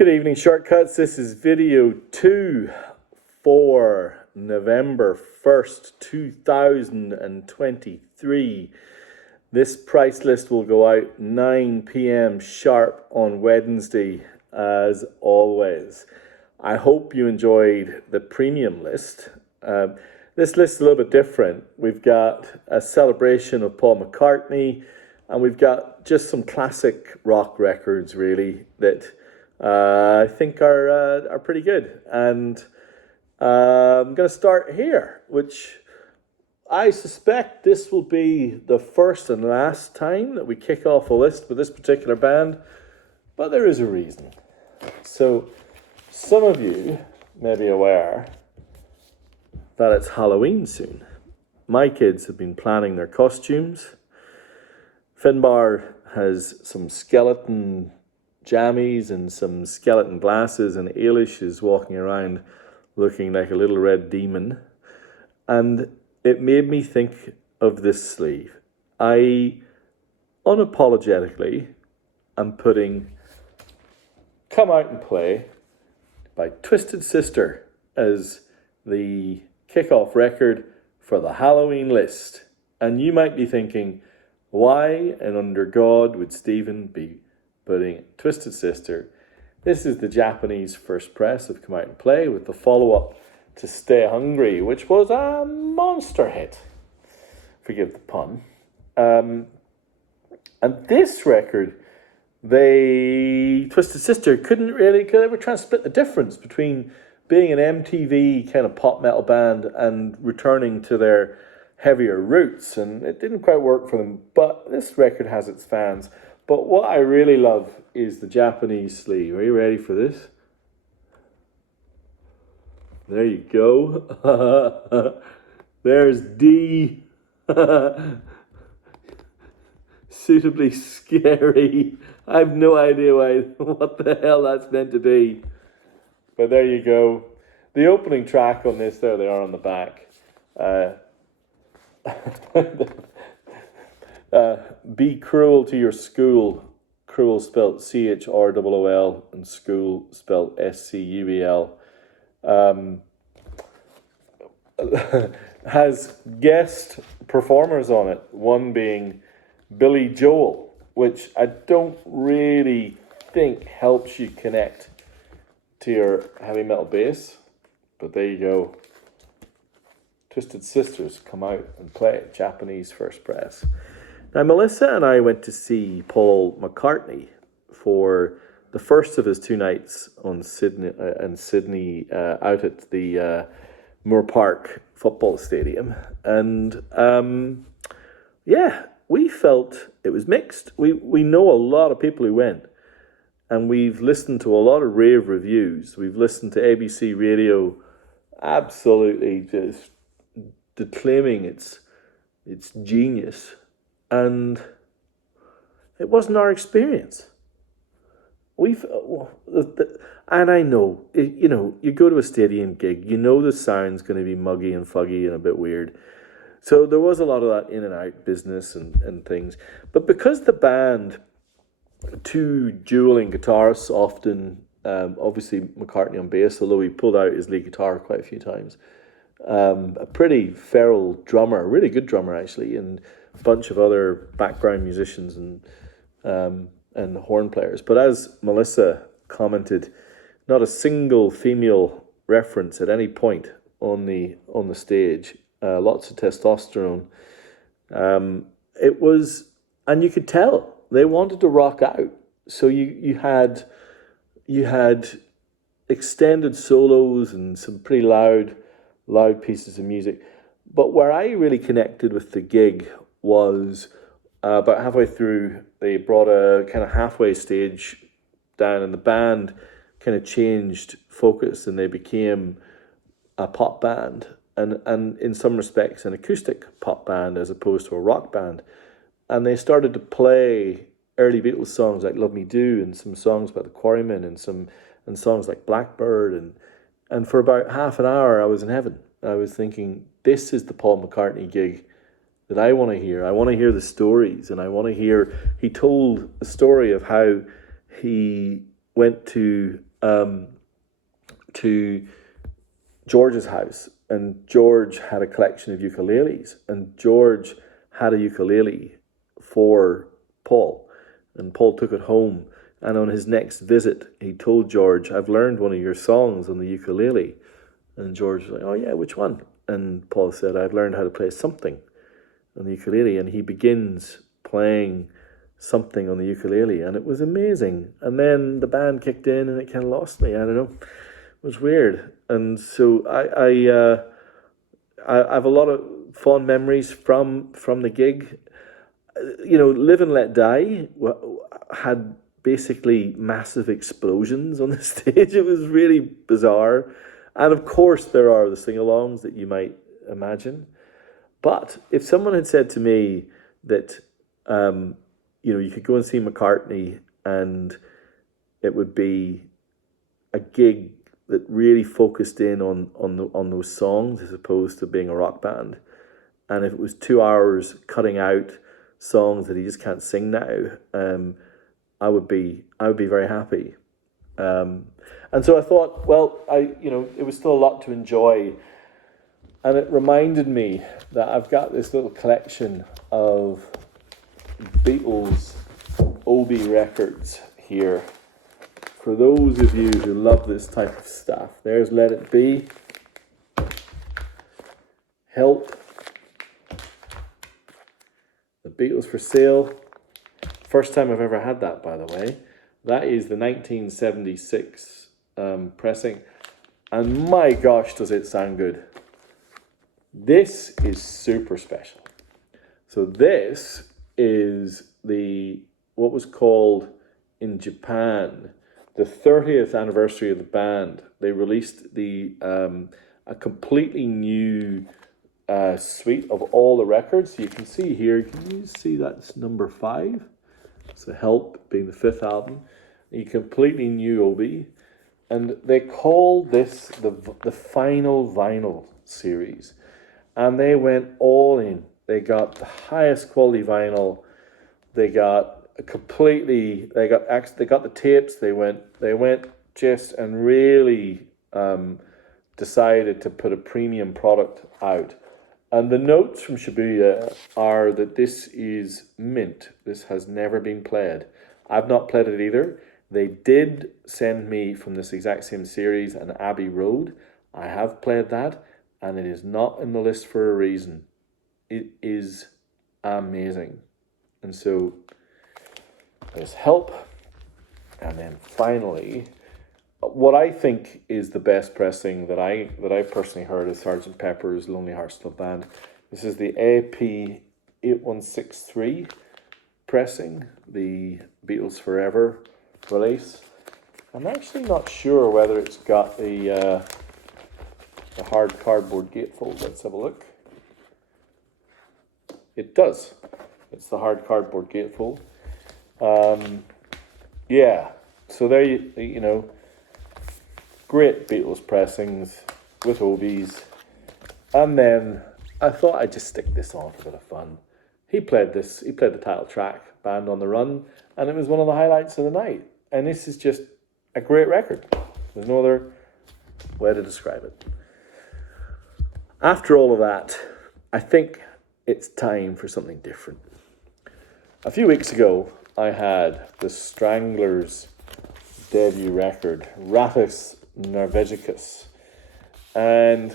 Good evening, Shortcuts. This is video 2 for November 1st, 2023. This price list will go out 9 p.m. sharp on Wednesday, as always. I hope you enjoyed the premium list. This list is a little bit different. We've got a celebration of Paul McCartney, and we've got just some classic rock records, really, that I think are pretty good. And I'm going to start here, which I suspect this will be the first and last time that we kick off a list with this particular band, but there is a reason. So some of you may be aware that it's Halloween soon. My kids have been planning their costumes. Finbar has some skeleton jammies and some skeleton glasses, and Ailish is walking around looking like a little red demon. And it made me think of this sleeve. I unapologetically am putting Come Out and Play by Twisted Sister as the kickoff record for the Halloween list. And you might be thinking, why and under God would Stephen be putting Twisted Sister? This is the Japanese first press of Come Out and Play with the follow-up to Stay Hungry, which was a monster hit. Forgive the pun. And this record, Twisted Sister couldn't really, because they were trying to split the difference between being an MTV kind of pop metal band and returning to their heavier roots, and it didn't quite work for them. But this record has its fans. But what I really love is the Japanese sleeve. Are you ready for this? There you go. There's D. Suitably scary. I have no idea what the hell that's meant to be. But there you go. The opening track on this, there they are on the back. Be cruel to your school. Cruel spelt CHROOL and school spelt SCUEL. Has guest performers on it, one being Billy Joel, which I don't really think helps you connect to your heavy metal bass, but there you go. Twisted Sisters Come Out and Play, Japanese first press. Now, Melissa and I went to see Paul McCartney for the first of his two nights on Sydney out at the Moore Park football stadium, and we felt it was mixed. We know a lot of people who went, and we've listened to a lot of rave reviews. We've listened to ABC Radio absolutely just declaiming its genius, and it wasn't our experience. And I know, you go to a stadium gig, the sound's going to be muggy and fuggy and a bit weird. So there was a lot of that in and out business and things. But because the band, two dueling guitarists often, obviously McCartney on bass, although he pulled out his lead guitar quite a few times, a pretty feral drummer, a really good drummer actually, and a bunch of other background musicians and horn players. But as Melissa commented, not a single female reference at any point on the stage. Lots of testosterone. It was, and you could tell they wanted to rock out. So you had extended solos and some pretty loud pieces of music. But where I really connected with the gig was about halfway through. They brought a kind of halfway stage down, and the band kind of changed focus, and they became a pop band, and in some respects an acoustic pop band as opposed to a rock band. And they started to play early Beatles songs like Love Me Do, and some songs about the Quarrymen, and songs like Blackbird, and for about half an hour I was in heaven. I was thinking, this is the Paul McCartney gig that I want to hear. I want to hear the stories, and I want to hear, he told a story of how he went to to George's house, and George had a collection of ukuleles, and George had a ukulele for Paul, and Paul took it home. And on his next visit, he told George, "I've learned one of your songs on the ukulele." And George was like, "Oh yeah, which one?" And Paul said, "I've learned how to play something on the ukulele." And he begins playing something on the ukulele, and it was amazing. And then the band kicked in, and it kind of lost me. I don't know, it was weird. And so I have a lot of fond memories from the gig. Live and Let Die had basically massive explosions on the stage. It was really bizarre. And of course, there are the sing-alongs that you might imagine. But if someone had said to me that, you could go and see McCartney and it would be a gig that really focused in on those songs as opposed to being a rock band, and if it was 2 hours cutting out songs that he just can't sing now, I would be very happy. And so I thought, well, it was still a lot to enjoy, and it reminded me that I've got this little collection of Beatles Obi records here. For those of you who love this type of stuff, there's Let It Be, Help, The Beatles for Sale. First time I've ever had that, by the way. That is the 1976 pressing. And my gosh, does it sound good. This is super special. So this is what was called in Japan the 30th anniversary of the band. They released a completely new suite of all the records. So you can see here, can you see that's number 5? So Help being the 5th album. A completely new Obi. And they call this the final vinyl series. And they went all in. They got the highest quality vinyl. They got they got the tapes. They went just and really decided to put a premium product out. And the notes from Shibuya are that this is mint. This has never been played. I've not played it either. They did send me from this exact same series an Abbey Road. I have played that, and it is not in the list for a reason. It is amazing. And so there's Help. And then finally, what I think is the best pressing that I personally heard is Sgt. Pepper's Lonely Hearts Club Band. This is the AP 8163 pressing, the Beatles Forever release. I'm actually not sure whether it's got the hard cardboard gatefold. Let's have a look. It does. It's the hard cardboard gatefold. Yeah. So there great Beatles pressings with Obies. And then I thought I'd just stick this on for a bit of fun. He played the title track, Band on the Run, and it was one of the highlights of the night. And this is just a great record. There's no other way to describe it. After all of that, I think it's time for something different. A few weeks ago, I had the Stranglers debut record, Ratus Norvegicus. And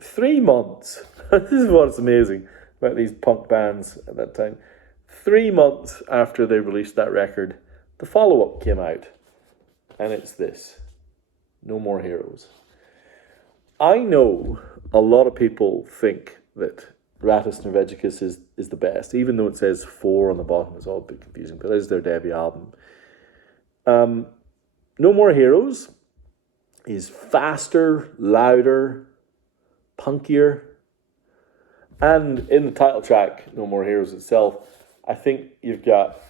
3 months, this is what's amazing about these punk bands at that time. 3 months after they released that record, the follow-up came out. And it's this, No More Heroes. I know a lot of people think that Ratus Norvegicus is the best, even though it says 4 on the bottom. It's all a bit confusing, but it is their debut album. No More Heroes is faster, louder, punkier, and in the title track, No More Heroes itself, I think you've got,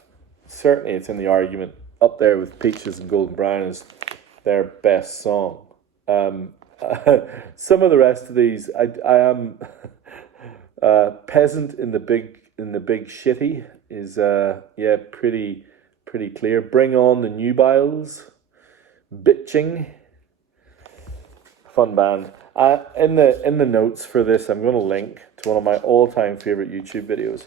certainly it's in the argument, up there with Peaches and Golden Brown as their best song. Some of the rest of these, I am Peasant in the Big Shitty is pretty clear. Bring On the Nubiles, Bitching. Fun band. In the notes for this, I'm going to link to one of my all-time favorite YouTube videos.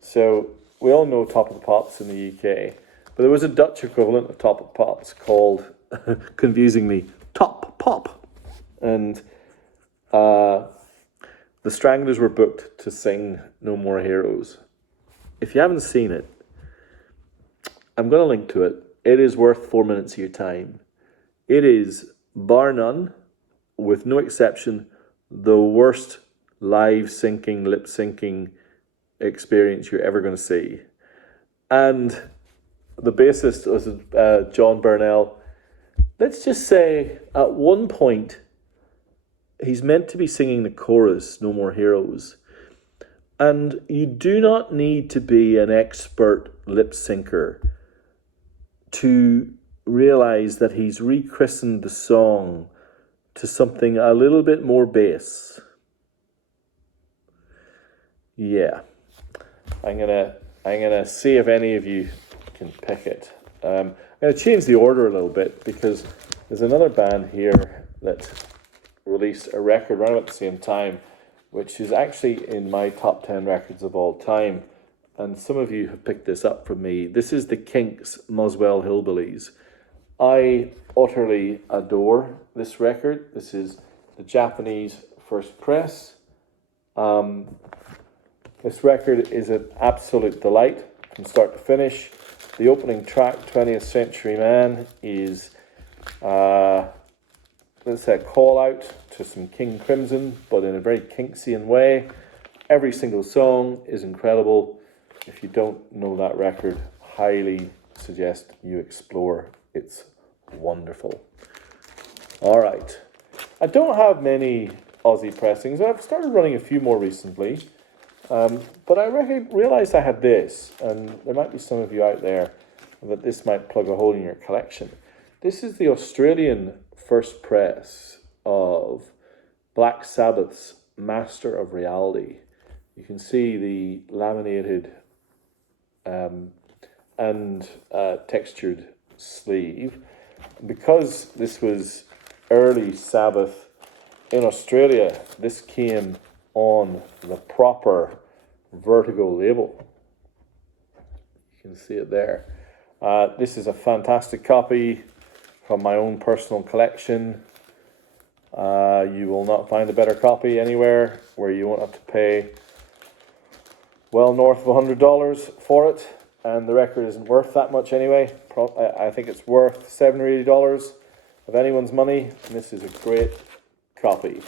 So we all know Top of the Pops in the UK, but there was a Dutch equivalent of Top of the Pops called, confusingly, Top Pop, and the Stranglers were booked to sing No More Heroes. If you haven't seen it, I'm going to link to it. It is worth 4 minutes of your time. It is, bar none, with no exception, the worst live syncing, lip syncing experience you're ever going to see. And the bassist was John Burnell. Let's just say at one point he's meant to be singing the chorus, No More Heroes. And you do not need to be an expert lip syncer to realize that he's rechristened the song to something a little bit more bass. Yeah. I'm gonna see if any of you can pick it. I'm gonna change the order a little bit because there's another band here that released a record around at the same time, which is actually in my top 10 records of all time. And some of you have picked this up from me. This is the Kinks' Muswell Hillbillies. I utterly adore this record. This is the Japanese first press. This record is an absolute delight from start to finish. The opening track, 20th Century Man, is let's say a call out to some King Crimson, but in a very Kinksian way. Every single song is incredible. If you don't know that record, highly suggest you explore. It's wonderful. All right. I don't have many Aussie pressings. I've started running a few more recently. But I realised I had this, and there might be some of you out there that this might plug a hole in your collection. This is the Australian first press of Black Sabbath's Master of Reality. You can see the laminated and textured sleeve. Because this was early Sabbath in Australia, this came on the proper Vertigo label. You can see it there. This is a fantastic copy from my own personal collection. You will not find a better copy anywhere where you won't have to pay well north of $100 for it, and the record isn't worth that much anyway. I think it's worth $7 or $80 of anyone's money, and this is a great copy.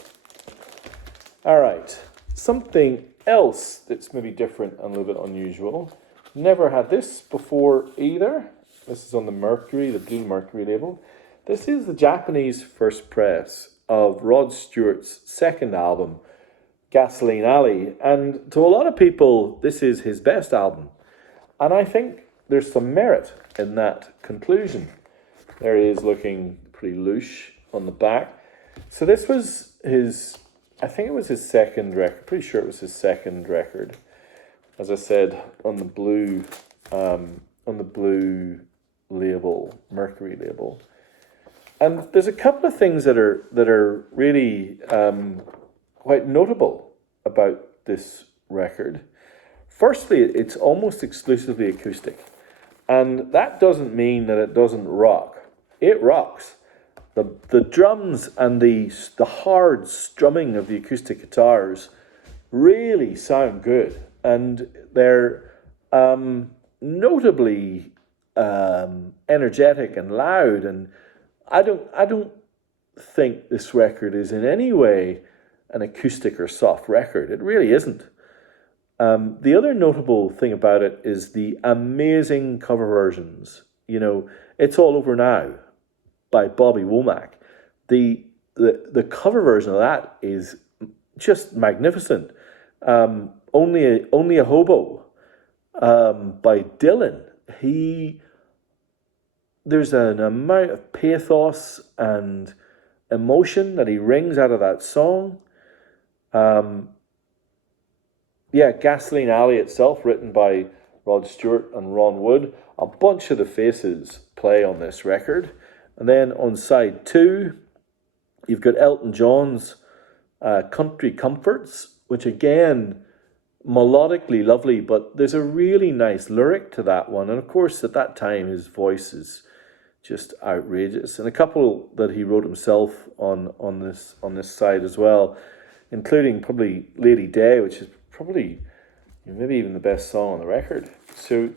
All right, something else that's maybe different and a little bit unusual. Never had this before either. This is on the Mercury, the Blue Mercury label. This is the Japanese first press of Rod Stewart's second album, Gasoline Alley. And to a lot of people, this is his best album. And I think there's some merit in that conclusion. There he is looking pretty louche on the back. So this was his, I think it was his second record. Pretty sure it was his second record. As I said, on the blue label, Mercury label. And there's a couple of things that are really quite notable about this record. Firstly, it's almost exclusively acoustic. And that doesn't mean that it doesn't rock. It rocks. The drums and the hard strumming of the acoustic guitars really sound good. And they're notably energetic and loud. And I don't think this record is in any way an acoustic or soft record. It really isn't. The other notable thing about it is the amazing cover versions. You know, It's All Over Now by Bobby Womack. The cover version of that is just magnificent. Only a Hobo by Dylan. There's an amount of pathos and emotion that he wrings out of that song. Gasoline Alley itself, written by Rod Stewart and Ron Wood. A bunch of the faces play on this record. And then on side 2, you've got Elton John's Country Comforts, which again, melodically lovely, but there's a really nice lyric to that one. And of course, at that time, his voice is just outrageous. And a couple that he wrote himself on this side as well, including probably Lady Day, which is probably maybe even the best song on the record. So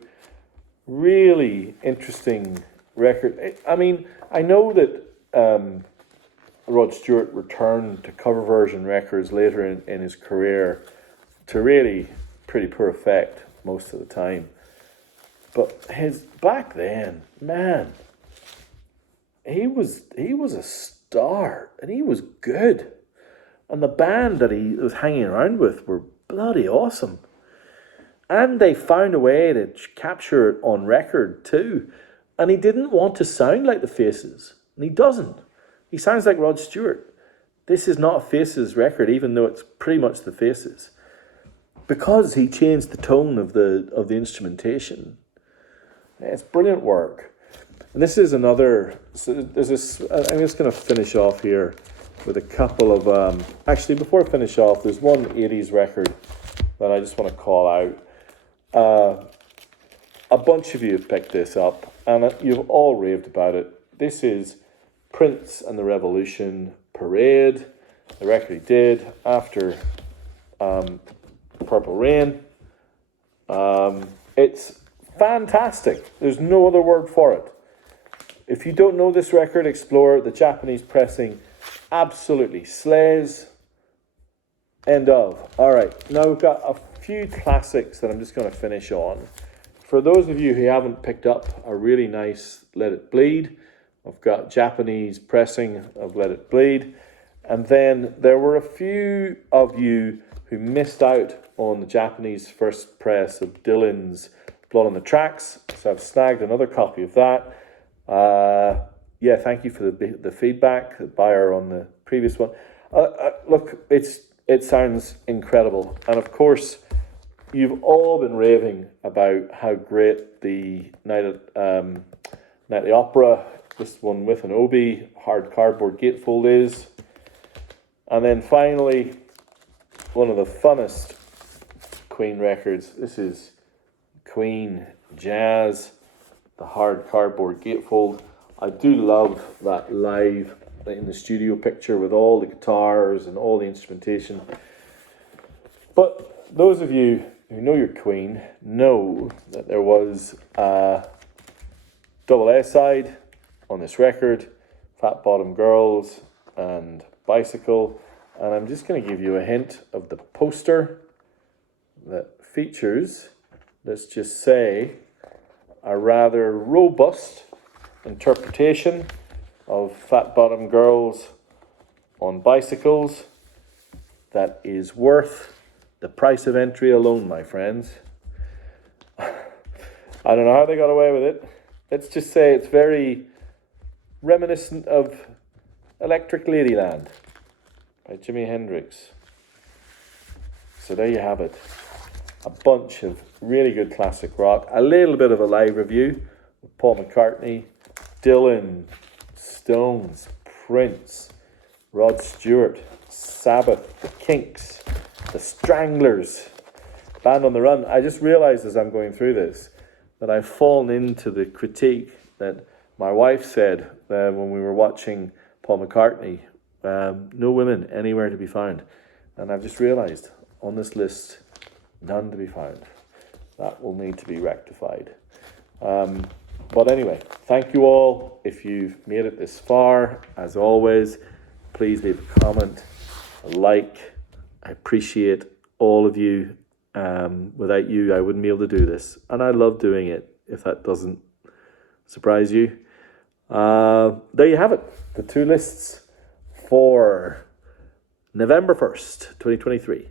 really interesting record. I mean, I know that Rod Stewart returned to cover version records later in his career to really pretty poor effect most of the time. But his back then, man, he was a star and he was good. And the band that he was hanging around with were bloody awesome. And they found a way to capture it on record too. And he didn't want to sound like the Faces. And he doesn't. He sounds like Rod Stewart. This is not a Faces record, even though it's pretty much the Faces. Because he changed the tone of the instrumentation. It's brilliant work. And this is another... So there's this, I'm just going to finish off here with a couple of... actually, before I finish off, there's one 80s record that I just want to call out. A bunch of you have picked this up, and you've all raved about it. This is Prince and the Revolution Parade, the record he did after Purple Rain. It's fantastic. There's no other word for it. If you don't know this record, explore the Japanese pressing. Absolutely slays. End of. All right, now we've got a few classics that I'm just going to finish on. For those of you who haven't picked up a really nice Let It Bleed, I've got Japanese pressing of Let It Bleed. And then there were a few of you who missed out on the Japanese first press of Dylan's Blood on the Tracks. So I've snagged another copy of that. Yeah, thank you for the feedback, the buyer on the previous one. Look, it sounds incredible. And of course, you've all been raving about how great the Night at the Opera, this one with an Obi, hard cardboard gatefold is. And then finally, one of the funnest Queen records. This is Queen Jazz, the hard cardboard gatefold. I do love that live in the studio picture with all the guitars and all the instrumentation. But those of you who know your Queen know that there was a double A side on this record, Fat Bottom Girls and Bicycle. And I'm just going to give you a hint of the poster that features, let's just say, a rather robust interpretation of Fat Bottom Girls on Bicycles that is worth the price of entry alone, my friends. I don't know how they got away with it. Let's just say it's very reminiscent of Electric Ladyland by Jimi Hendrix. So there you have it. A bunch of really good classic rock. A little bit of a live review with Paul McCartney, Dylan, Stones, Prince, Rod Stewart, Sabbath, The Kinks, The Stranglers, Band on the Run. I just realized as I'm going through this that I've fallen into the critique that my wife said when we were watching Paul McCartney, no women anywhere to be found. And I've just realized on this list, none to be found. That will need to be rectified. But anyway, thank you all. If you've made it this far, as always, please leave a comment, a like. I appreciate all of you. Without you, I wouldn't be able to do this. And I love doing it, if that doesn't surprise you. There you have it. The two lists for November 1st, 2023.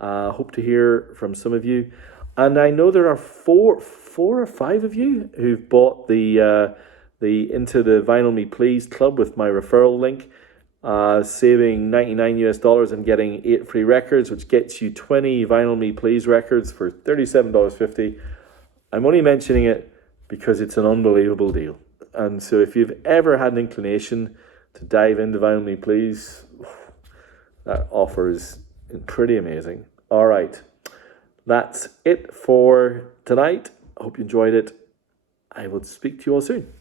Hope to hear from some of you. And I know there are four or five of you who've bought the Into the Vinyl Me Please Club with my referral link, saving $99 and getting 8 free records, which gets you 20 Vinyl Me Please records for $37.50. I'm only mentioning it because it's an unbelievable deal. And so if you've ever had an inclination to dive into Vinyl Me Please, that offer is pretty amazing. All right, that's it for tonight. I hope you enjoyed it. I will speak to you all soon.